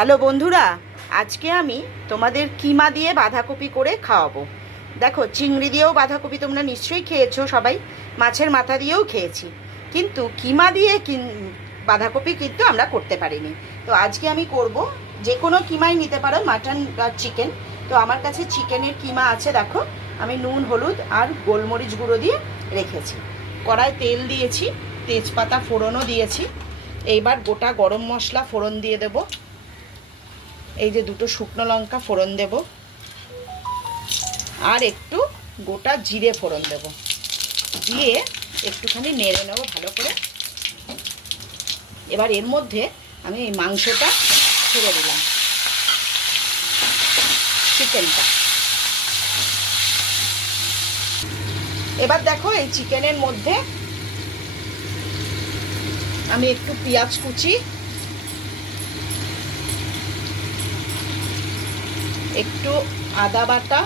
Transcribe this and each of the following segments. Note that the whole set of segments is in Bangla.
হ্যালো বন্ধুরা, আজকে আমি তোমাদের কিমা দিয়ে বাঁধাকপি করে খাওয়াবো। দেখো, চিংড়ি দিয়েও বাঁধাকপি তোমরা নিশ্চয়ই খেয়েছো সবাই, মাছের মাথা দিয়েও খেয়েছি, কিন্তু কিমা দিয়ে বাঁধাকপি কিন্তু আমরা করতে পারিনি। তো আজকে আমি করব, যে কোনো কিমাই নিতে পারো, মাটন বা চিকেন। তো আমার কাছে চিকেনের কিমা আছে, দেখো আমি নুন হলুদ আর গোলমরিচ গুঁড়ো দিয়ে রেখেছি। কড়ায় তেল দিয়েছি, তেজপাতা ফোড়নও দিয়েছি। এইবার গোটা গরম মশলা ফোড়ন দিয়ে দেবো। এই যে দুটো শুকনো লঙ্কা ফোড়ন দেব, আর একটু গোটা জিরে ফোড়ন দেব, দিয়ে একটুখানি নেড়ে নেব ভালো করে। এবার এর মধ্যে আমি এই মাংসটা ছেড়ে দিলাম, চিকেনটা। এবার দেখো, এই চিকেনের মধ্যে আমি একটু পেঁয়াজ কুচি, একটু আদা বাটা,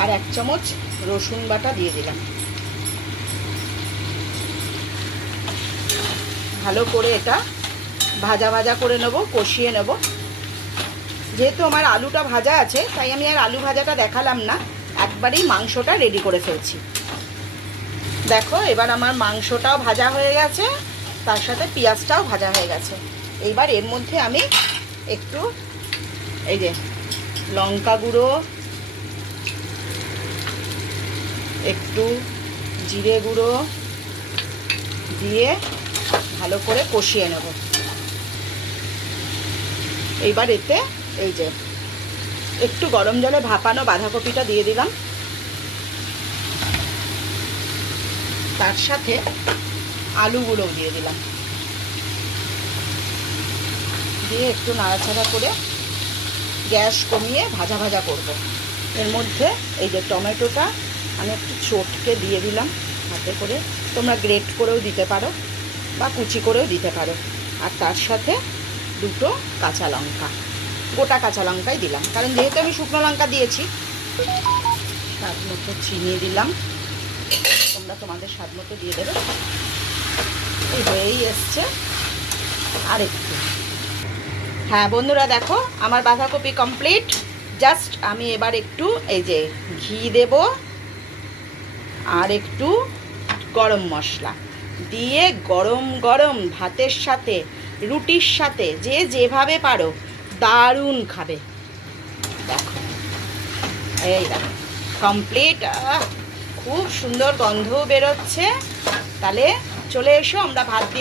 আর 1 চামচ রসুন বাটা দিয়ে দিলাম। ভালো করে এটা ভাজা ভাজা করে নেব, কষিয়ে নেব। যেহেতু আমার আলুটা ভাজা আছে, তাই আমি আর আলু ভাজাটা দেখালাম না, একবারেই মাংসটা রেডি করে ফেলছি। দেখো, এবার আমার মাংসটাও ভাজা হয়ে গেছে, তার সাথে পেঁয়াজটাও ভাজা হয়ে গেছে। এইবার এর মধ্যে আমি একটু এই যে লঙ্কা গুঁড়ো, একটু জিরে গুঁড়ো দিয়ে ভালো করে কষিয়ে নেব। এইবার এতে এই যে একটু গরম জলে ভাপানো বাঁধাকপিটা দিয়ে দিলাম, তার সাথে আলুগুলোও দিয়ে দিলাম, দিয়ে একটু নাড়াচাড়া করে গ্যাস কমিয়ে ভাজা ভাজা করব। এর মধ্যে এই যে টমেটোটা আমি একটু চটকে দিয়ে দিলাম হাতে করে, তোমরা গ্রেট করেও দিতে পারো বা কুচি করেও দিতে পারো। আর তার সাথে দুটো কাঁচা লঙ্কা, গোটা কাঁচা লঙ্কাই দিলাম, কারণ যেহেতু আমি শুকনো লঙ্কা দিয়েছি। স্বাদ মতো চিনি দিলাম, তোমরা তোমাদের স্বাদ মতো দিয়ে দেবে। এই হয়েই এসছে, আর একটু। হ্যাঁ বন্ধুরা, দেখো আমার বাঁধাকপি কমপ্লিট। জাস্ট আমি এবার একটু এই যে ঘি দেব, আর একটু গরম মশলা দিয়ে গরম গরম ভাতের সাথে, রুটির সাথে, যে যেভাবে পারো দারুণ খাবে। দেখো, এই দেখো কমপ্লিট। খুব সুন্দর গন্ধও বেরোচ্ছে। তাহলে চলে এসো, আমরা ভাত দিয়ে